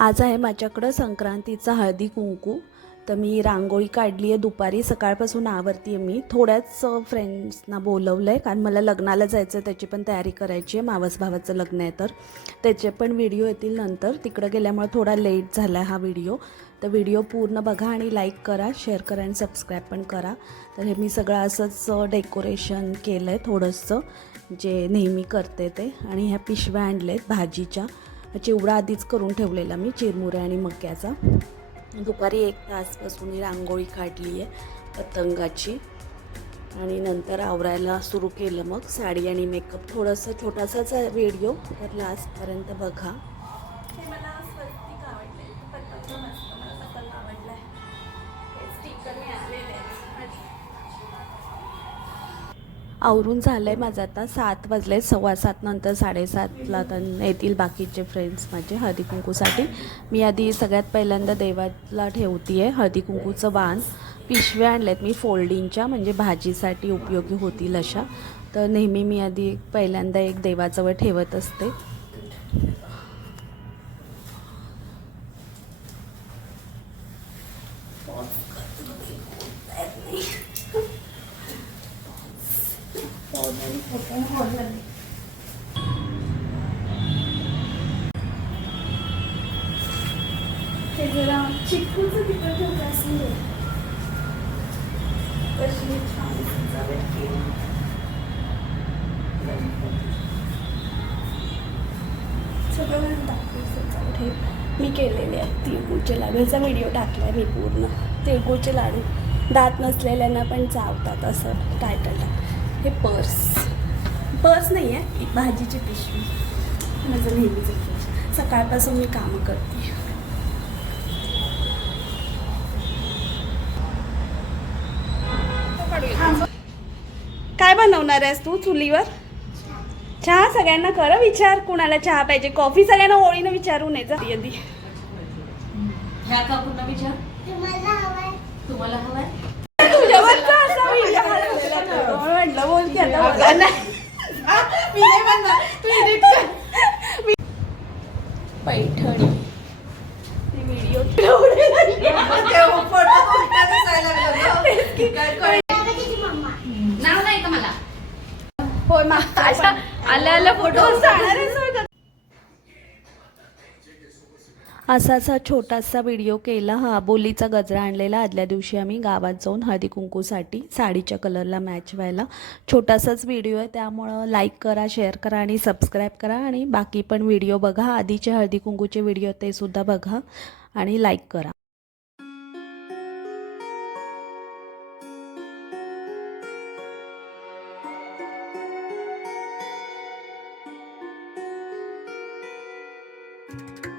आज आहे माझ्याकडं संक्रांतीचा हळदी कुंकू. तर मी रांगोळी काढली आहे दुपारी सकाळपासून आवरती आहे मी. थोड्याच फ्रेंड्सना बोलवलं आहे कारण मला लग्नाला जायचं आहे त्याची पण तयारी करायची आहे मावस भावाचं लग्न आहे तर. त्याचे पण व्हिडिओ येतील नंतर. तिकडं गेल्यामुळे थोडा लेट झाला आहे हा व्हिडिओ. तर व्हिडिओ पूर्ण बघा आणि लाईक करा शेअर करा आणि सबस्क्राईब पण करा. तर हे मी सगळं असंच डेकोरेशन केलं आहे थोडंसं. जे नेहमी करते ते. आणि ह्या पिशव्या आणल्या आहेत भाजीच्या. चिवडा आधीच करून ठेवलेला मी चिरमुरे आणि मक्याचा. दुपारी एक तासपासून मी रांगोळी काढली आहे पतंगाची. आणि नंतर आवरायला सुरू केलं मग साडी आणि मेकअप थोडंसं छोटासाच व्हिडिओ तर लास्टपर्यंत बघा. मला आवरून झालं आहे माझं आता. सात वाजले सव्वा सात नंतर साडेसातला तर येतील बाकीचे फ्रेंड्स माझे हळदी कुंकूसाठी. मी आधी सगळ्यात पहिल्यांदा देवाला ठेवती आहे हळदी कुंकूचं वाण. पिशव्या आणल्यात मी फोल्डिंगच्या म्हणजे भाजीसाठी उपयोगी होतील अशा. तर नेहमी मी आधी पहिल्यांदा एक देवाजवळ ठेवत असते हे जरा चिकूच तिकडे ठेवलं असेल कशी छान सजावट केली. सगळं दाखवू सजावट हे. मी केलेले आहेत तिळगुळचे लाडू व्हिडिओ टाकला आहे मी पूर्ण. तिळगुळचे लाडू दात नसलेल्यांना पण चावतात असं टायटल टाक हे पर्स. पर्स नाही आहे एक भाजीची पिशवी. माझं नेहमीचं पर्स सकाळपासून मी कामं करते. काय बनवणार आहेस तू चुलीवर? चहा सगळ्यांना कर विचार. कुणाला चहा पाहिजे? कॉफी सगळ्यांना ओळीनं विचारून ये जा. आधी ह्या काकूंना विचार. तुम्हाला हवाय. तुझ्यावरचा असा video हा होता. म्हटलं बोल की आता बोल. मी नाही म्हणणार. तू कर. पैठणी व्हिडिओ नाव नाही का मला होय मागच्या आल्या आल्या फोटो जाणार आहेस होय का? असा असा छोटासा व्हिडिओ केला. हा बोलीचा गजरा आणलेला. आदल्या दिवशी आम्ही गावात जाऊन हळदी कुंकूसाठी साडीच्या कलरला मॅच व्हायला. छोटासाच व्हिडिओ आहे. त्यामुळं लाईक करा शेअर करा आणि सबस्क्राईब करा. आणि बाकी पण व्हिडिओ बघा. आधीचे हळदी कुंकूचे व्हिडिओ ते सुद्धा बघा आणि लाईक करा. Thank